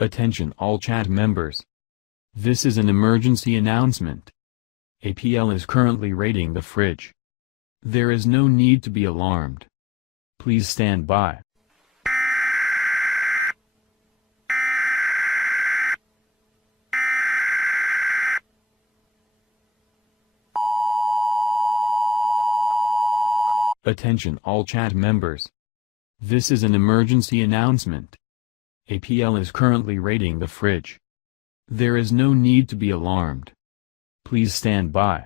Attention all chat members. This is an emergency announcement. APL is currently raiding the fridge. There is no need to be alarmed. Please stand by. Attention all chat members. This is an emergency announcement. APL is currently raiding the fridge. There is no need to be alarmed. Please stand by.